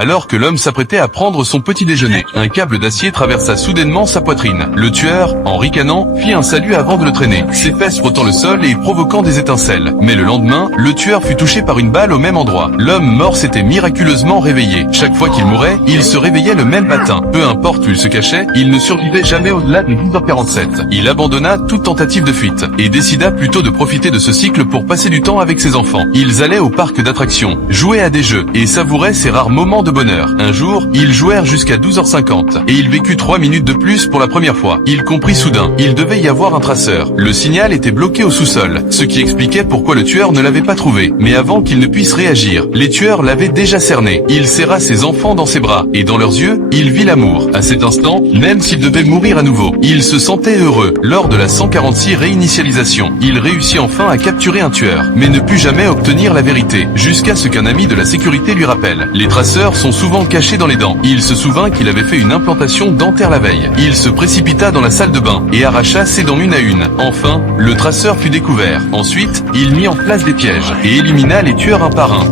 alors que l'homme s'apprêtait à prendre son petit déjeuner. Un câble d'acier traversa soudainement sa poitrine. Le tueur, en ricanant, fit un salut avant de le traîner, ses fesses frottant le sol et provoquant des étincelles. Mais le lendemain, le tueur fut touché par une balle au même endroit. L'homme mort s'était miraculeusement réveillé. Chaque fois qu'il mourait, il se réveillait le même matin. Peu importe où il se cachait, il ne survivait jamais au-delà de 10h47. Il abandonna toute tentative de fuite et décida plutôt de profiter de ce cycle pour passer du temps avec ses enfants. Ils allaient au parc d'attractions, jouaient à des jeux et savouraient ces rares moments de bonheur. Un jour, ils jouèrent jusqu'à 12h50 et il vécut 3 minutes de plus pour la première fois. Il comprit soudain, il devait y avoir un traceur. Le signal était bloqué au sous-sol, ce qui expliquait pourquoi le tueur ne l'avait pas trouvé. Mais avant qu'il ne puisse réagir, les tueurs l'avaient déjà cerné. Il serra ses enfants dans ses bras et dans leurs yeux, il vit l'amour. À cet instant, même s'il devait mourir à nouveau, il se sentait heureux. Lors de la 146 réinitialisation, il réussit enfin à capturer un tueur, mais ne put jamais obtenir la vérité, jusqu'à ce qu'un ami de la sécurité lui rappelle. Les traceurs sont souvent cachés dans les dents. Il se souvint qu'il avait fait une implantation dentaire la veille. Il se précipita dans la salle de bain et arracha ses dents une à une. Enfin, le traceur fut découvert. Ensuite, il mit en place des pièges et élimina les tueurs un par un.